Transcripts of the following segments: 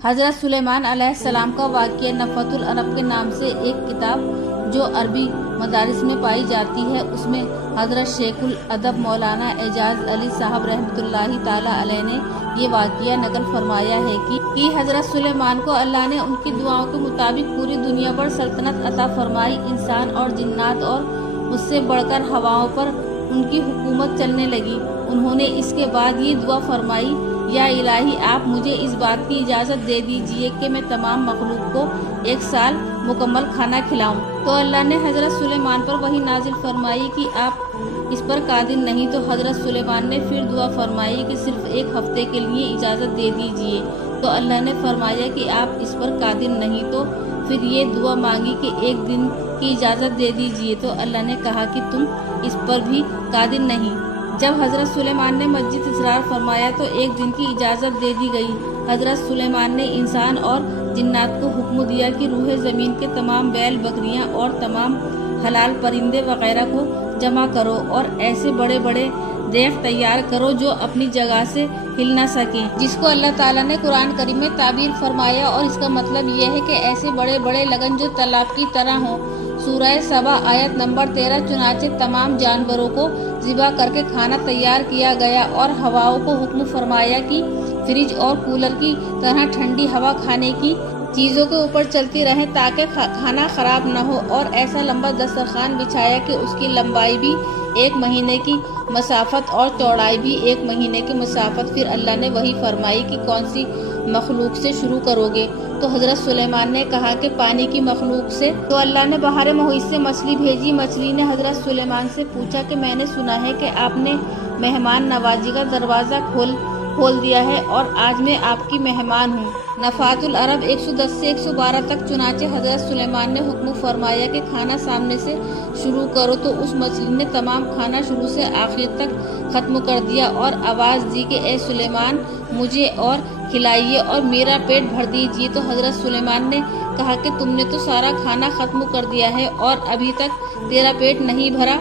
हज़रत सुलेमान अलैहिस्सलाम का वाक़िया नफ़तुल अरब के नाम से एक किताब जो अरबी मदारिस में पाई जाती है, उसमें हज़रत शेखुल अदब मौलाना एजाज अली साहब रहमतुल्लाहि ताला अलैह ने ये वाक़िया नकल फरमाया है कि हज़रत सुलेमान को अल्लाह ने उनकी दुआओं के मुताबिक पूरी दुनिया पर सल्तनत अता फरमाई। इंसान और जिन्नात और उससे बढ़कर हवाओं पर उनकी हुकूमत चलने लगी। उन्होंने इसके बाद ये दुआ फरमाई, या इलाही, आप मुझे इस बात की इजाज़त दे दीजिए कि मैं तमाम मखलूक को एक साल मुकम्मल खाना खिलाऊं। तो अल्लाह ने हज़रत सुलेमान पर वही नाजिल फरमाई कि आप इस पर कादिर नहीं। तो हज़रत सुलेमान ने फिर दुआ फरमाई कि सिर्फ एक हफ्ते के लिए इजाज़त दे दीजिए। तो अल्लाह ने फरमाया कि आप इस पर कादिर नहीं। तो फिर ये दुआ मांगी कि एक दिन की इजाज़त दे दीजिए। तो अल्लाह ने कहा कि तुम इस पर भी कादिर नहीं। जब हज़रत सुलेमान ने मस्जिद इसरार फरमाया तो एक दिन की इजाज़त दे दी गई। हज़रत सुलेमान ने इंसान और जिन्नात को हुक्म दिया कि रूह ज़मीन के तमाम बैल बकरियां और तमाम हलाल परिंदे वगैरह को जमा करो और ऐसे बड़े बड़े देख तैयार करो जो अपनी जगह से हिल ना सकें, जिसको अल्लाह ताला ने कुरान करीम में ताबीर फरमाया। और इसका मतलब यह है कि ऐसे बड़े बड़े लगन जो तालाब की तरह हों। सूरह सबा आयत नंबर 13। चुनाचे तमाम जानवरों को ज़िबा करके खाना तैयार किया गया और हवाओं को हुक्म फरमाया कि फ्रिज और कूलर की तरह ठंडी हवा खाने की चीज़ों के ऊपर चलती रहे ताकि खाना ख़राब न हो। और ऐसा लंबा दस्तरखान बिछाया कि उसकी लंबाई भी 1 महीने की मसाफत और चौड़ाई भी 1 महीने की मसाफत। फिर अल्लाह ने वही फरमाई कि कौन सी मखलूक से शुरू करोगे। तो हज़रत सुलेमान ने कहा कि पानी की मखलूक से। तो अल्लाह ने बहार मुहित से मछली भेजी। मछली ने हज़रत सुलेमान से पूछा कि मैंने सुना है कि आपने मेहमान नवाजी का दरवाज़ा खोल दिया है और आज मैं आपकी मेहमान हूँ। नफ़ातुल अरब 110 से 112 तक। चुनाचे हज़रत सुलेमान ने हुक्म फरमाया कि खाना सामने से शुरू करो। तो उस मछली ने तमाम खाना शुरू से आखिर तक ख़त्म कर दिया और आवाज़ दी कि ए सुलेमान, मुझे और खिलाइए और मेरा पेट भर दीजिए। तो हज़रत सुलेमान ने कहा कि तुमने तो सारा खाना ख़त्म कर दिया है और अभी तक तेरा पेट नहीं भरा।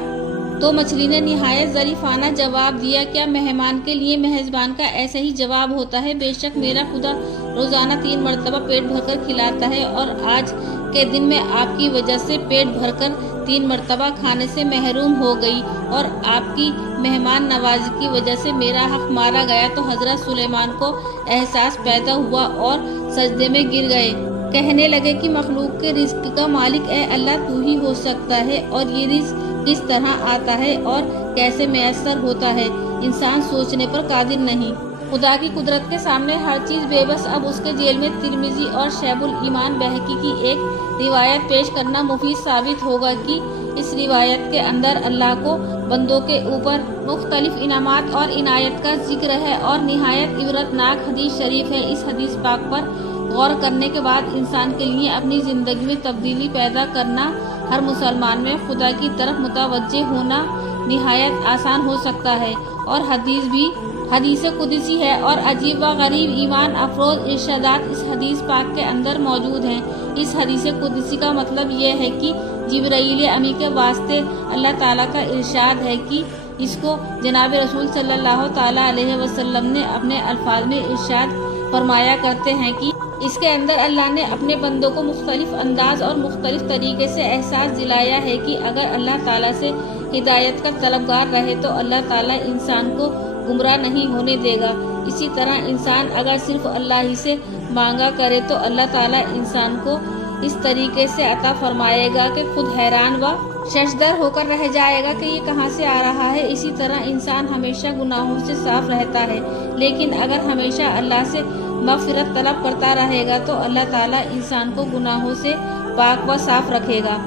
तो मछली ने निहायत ज़रीफ़ाना जवाब दिया, क्या मेहमान के लिए मेज़बान का ऐसा ही जवाब होता है? बेशक मेरा खुदा रोज़ाना 3 मरतबा पेट भरकर खिलाता है और आज के दिन में आपकी वजह से पेट भरकर 3 मरतबा खाने से महरूम हो गई और आपकी मेहमान नवाजी की वजह से मेरा हक मारा गया। तो हज़रत सुलेमान को एहसास पैदा हुआ और सजदे में गिर गए। कहने लगे कि मखलूक के रिज़्क़ का मालिक ए अल्लाह, तू ही हो सकता है और ये रिज़्क़ किस तरह आता है और कैसे मैसर होता है, इंसान सोचने पर कादिर नहीं। खुदा की कुदरत के सामने हर चीज़ बेबस। अब उसके जेल में तिरमिज़ी और शैबुल ईमान बहकी की एक रिवायत पेश करना मुफीद साबित होगा कि इस रिवायत के अंदर अल्लाह को बंदों के ऊपर मुख्तलिफ इनामात और इनायत का जिक्र है और निहायत इबरतनाक हदीस शरीफ है। इस हदीस पाक पर गौर करने के बाद इंसान के लिए अपनी ज़िंदगी में तब्दीली पैदा करना, हर मुसलमान में खुदा की तरफ मुतवज्जे होना निहायत आसान हो सकता है। और हदीस भी हदीस कुदसी है और अजीब व गरीब ईमान अफरोज इरशादात इस हदीस पाक के अंदर मौजूद हैं। इस हदीस कुदसी का मतलब यह है कि जिब्राईल अमी के वास्ते अल्लाह ताला का इरशाद है कि इसको जनाब रसूल सल्लल्लाहु ताला अलैहि वसल्लम ने अपने अल्फाज में इरशाद फरमाया करते हैं कि इसके अंदर अल्लाह ने अपने बंदों को मुख्तलिफ अंदाज और मुख्तलिफ तरीके से एहसास दिलाया है कि अगर अल्लाह ताला से हिदायत का तलबगार रहे तो अल्लाह ताला इंसान को गुमराह नहीं होने देगा। इसी तरह इंसान अगर सिर्फ अल्लाह ही से मांगा करे तो अल्लाह ताला इंसान को इस तरीके से अता फरमाएगा कि खुद हैरान व शशदर होकर रह जाएगा कि ये कहाँ से आ रहा है। इसी तरह इंसान हमेशा गुनाहों से साफ रहता है, लेकिन अगर हमेशा अल्लाह से मग़फ़िरत तलब करता रहेगा तो अल्लाह ताला इंसान को गुनाहों से पाक व साफ रखेगा।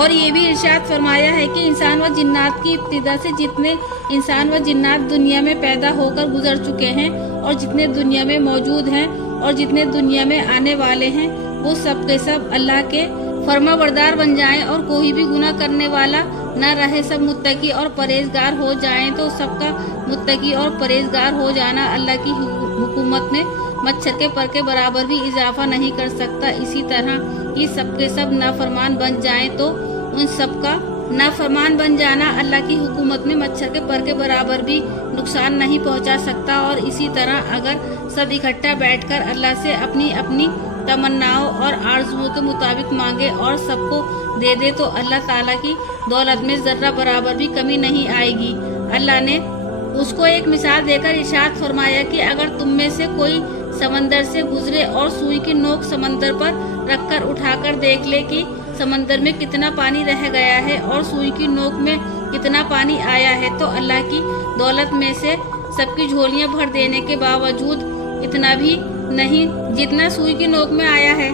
और ये भी इरशाद फरमाया है कि इंसान व जिन्नात की इब्तिदा से जितने इंसान व जिन्नात दुनिया में पैदा होकर गुजर चुके हैं और जितने दुनिया में मौजूद हैं और जितने दुनिया में आने वाले हैं, वो सब के सब अल्लाह के फर्माबरदार बन जाएं और कोई भी गुनाह करने वाला न रहे। सब मुत्तकी और परहेजगार हो जाएं। तो सबका मुत्तकी और परहेजगार हो जाना अल्लाह की हुकूमत में मच्छर के पर के बराबर भी इजाफा नहीं कर सकता। इसी तरह कि सबके सब नाफरमान बन जाएं तो उन सबका नाफरमान बन जाना अल्लाह की हुकूमत में मच्छर के पर के बराबर भी नुकसान नहीं पहुंचा सकता। और इसी तरह अगर सब इकट्ठा बैठकर अल्लाह से अपनी अपनी तमन्नाओं और आरजुओं के मुताबिक मांगे और सबको दे दे तो अल्लाह ताला की दौलत में जर्रा बराबर भी कमी नहीं आएगी। अल्लाह ने उसको एक मिसाल देकर इरशाद फरमाया कि अगर तुम में से कोई समंदर से गुजरे और सुई की नोक समंदर पर रखकर उठाकर देख ले कि समंदर में कितना पानी रह गया है और सुई की नोक में कितना पानी आया है, तो अल्लाह की दौलत में से सबकी झोलियां भर देने के बावजूद इतना भी नहीं जितना सुई की नोक में आया है।